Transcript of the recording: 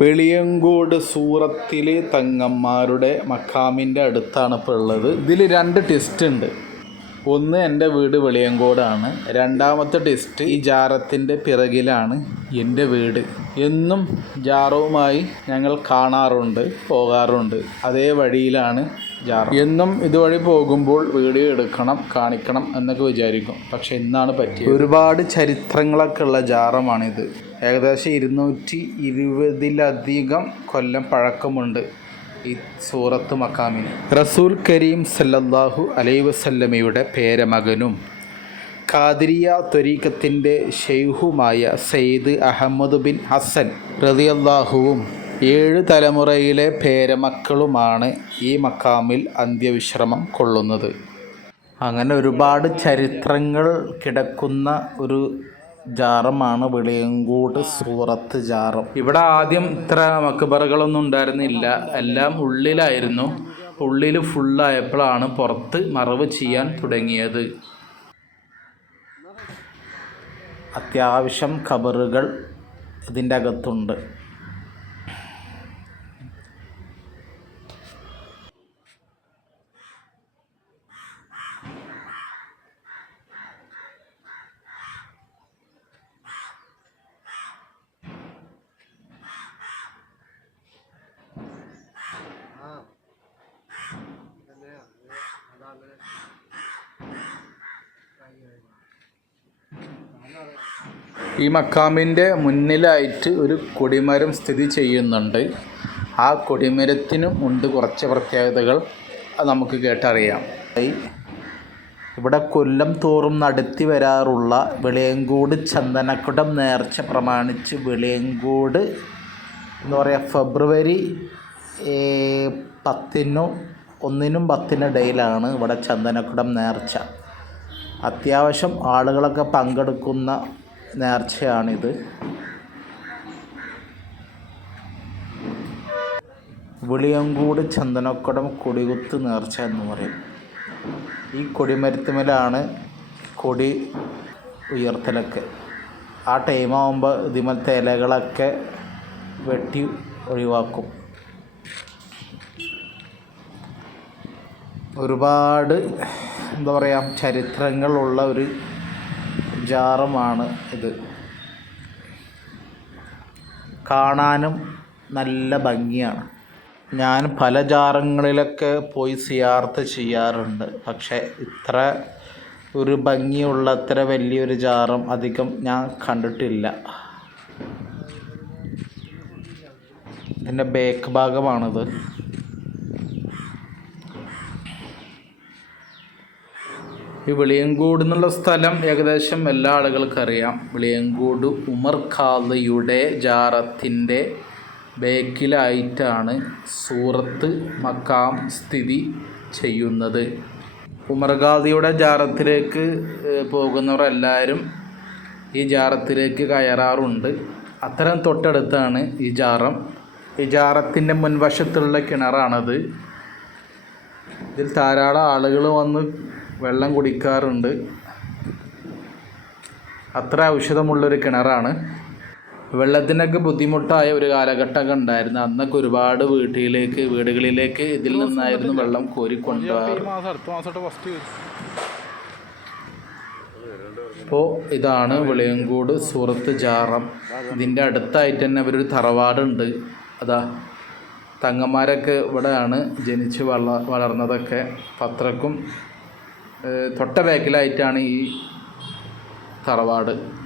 വെളിയങ്കോട് സൂറത്തിലെ തങ്ങന്മാരുടെ മക്കാമിന്റെ അടുത്താണ് ഇപ്പോൾ ഉള്ളത്. ഇതിൽ രണ്ട് ടെസ്റ്റ് ഉണ്ട്. ഒന്ന് എന്റെ വീട് വെളിയങ്കോടാണ്. രണ്ടാമത്തെ ടെസ്റ്റ് ഈ ജാറത്തിന്റെ പിറകിലാണ് എന്റെ വീട്. എന്നും ജാറവുമായി ഞങ്ങൾ കാണാറുണ്ട് പോകാറുണ്ട്. അതേ വഴിയിലാണ് എന്നും ഇതുവഴി പോകുമ്പോൾ വീഡിയോ എടുക്കണം കാണിക്കണം എന്നൊക്കെ വിചാരിക്കും. പക്ഷെ ഇന്നാണ് പറ്റിയത്. ഒരുപാട് ചരിത്രങ്ങളൊക്കെ ഉള്ള ജാറമാണിത്. ഏകദേശം ഇരുന്നൂറ്റി ഇരുപതിലധികം കൊല്ലം പഴക്കമുണ്ട് ഈ സൂറത്ത് മക്കാമിന്. റസൂൽ കരീം സല്ലല്ലാഹു അലൈ വസല്ലമയുടെ പേരമകനും ഖാദിരിയ ത്വരീഖത്തിന്റെ ഷെയ്ഹുമായ സെയ്ദ് അഹമ്മദ് ബിൻ ഹസൻ റളിയല്ലാഹുവും ഏഴ് തലമുറയിലെ പേരമക്കളുമാണ് ഈ മക്കാമിൽ അന്ത്യവിശ്രമം കൊള്ളുന്നത്. അങ്ങനെ ഒരുപാട് ചരിത്രങ്ങൾ കിടക്കുന്ന ഒരു ജാറമാണ് വെളിയങ്കോട് സൂറത്ത് ജാറം. ഇവിടെ ആദ്യം ഇത്ര മക്ബറകളൊന്നും ഉണ്ടായിരുന്നില്ല. എല്ലാം ഉള്ളിലായിരുന്നു. ഉള്ളിൽ ഫുള്ളായപ്പോഴാണ് പുറത്ത് മറവ് ചെയ്യാൻ തുടങ്ങിയത്. അത്യാവശ്യം ഖബറുകൾ ഇതിന്റെ അകത്തുണ്ട്. ഈ മക്കാമിന്റെ മുന്നിലായിട്ട് ഒരു കൊടിമരം സ്ഥിതി ചെയ്യുന്നുണ്ട്. ആ കൊടിമരത്തിനും ഉണ്ട് കുറച്ച് പ്രത്യേകതകൾ. നമുക്ക് കേട്ടറിയാം. ഇവിടെ കൊല്ലം തോറും നടത്തി വരാറുള്ള വെളിയങ്കോട് ചന്ദനക്കുടം നേർച്ച പ്രമാണിച്ച് വെളിയങ്കോട് എന്താ പറയുക ഫെബ്രുവരി പത്തിനും ഒന്നിനും പത്തിനിടയിലാണ് ഇവിടെ ചന്ദനക്കുടം നേർച്ച. അത്യാവശ്യം ആളുകളൊക്കെ പങ്കെടുക്കുന്ന നേർച്ചയാണിത്. വിളിയങ്കൂട് ചന്ദനക്കുടം കൊടികുത്ത് നേർച്ച എന്ന് പറയും. ഈ കൊടിമരത്തുമേലാണ് കൊടി ഉയർത്തലൊക്കെ. ആ ടൈമാകുമ്പോൾ ഇതിമലത്തെ ഇലകളൊക്കെ വെട്ടി ഒഴിവാക്കും. ഒരുപാട് എന്താ പറയുക ചരിത്രങ്ങളുള്ള ഒരു ജാറമാണ് ഇത്. കാണാനും നല്ല ഭംഗിയാണ്. ഞാൻ പല ജാറങ്ങളിലൊക്കെ പോയി സിയാർത്ത് ചെയ്യാറുണ്ട്. പക്ഷേ ഇത്ര ഒരു ഭംഗിയുള്ള അത്ര വലിയൊരു ജാറം അധികം ഞാൻ കണ്ടിട്ടില്ല. ഇതിന്റെ ബേക്ക് ഭാഗമാണിത്. ഈ വെളിയങ്കോട് എന്നുള്ള സ്ഥലം ഏകദേശം എല്ലാ ആളുകൾക്കും അറിയാം വെളിയങ്കോട് ഉമർ ഖാദിയുടെ ജാറത്തിന്റെ ബേക്കിലായിട്ടാണ് സൂറത്ത് മക്കാം സ്ഥിതി ചെയ്യുന്നത്. ഉമർ ഖാദിയുടെ ജാറത്തിലേക്ക് പോകുന്നവർ എല്ലാവരും ഈ ജാറത്തിലേക്ക് കയറാറുണ്ട്. അത്തരം തൊട്ടടുത്താണ് ഈ ജാറം. ഈ ജാറത്തിന്റെ മുൻവശത്തുള്ള കിണറാണത്. ഇതിൽ ധാരാളം ആളുകൾ വന്ന് വെള്ളം കുടിക്കാറുണ്ട്. അത്ര ഔഷധമുള്ളൊരു കിണറാണ്. വെള്ളത്തിനൊക്കെ ബുദ്ധിമുട്ടായ ഒരു കാലഘട്ടമൊക്കെ ഉണ്ടായിരുന്നു. അന്നൊക്കെ ഒരുപാട് വീട്ടിലേക്ക് വീടുകളിലേക്ക് ഇതിൽ നിന്നായിരുന്നു വെള്ളം കോരിക്കൊണ്ടുപോകാറ്. അപ്പോൾ ഇതാണ് വെളിയങ്കോട് സൂറത്ത് ജാറം. ഇതിന്റെ അടുത്തായിട്ട് തന്നെ അവരൊരു തറവാടുണ്ട്. അതാ തങ്ങന്മാരൊക്കെ ഇവിടെയാണ് ജനിച്ച് വള വളർന്നതൊക്കെ. പത്രക്കും തൊട്ട ബാക്കിലായിട്ടാണ് ഈ തറവാട്.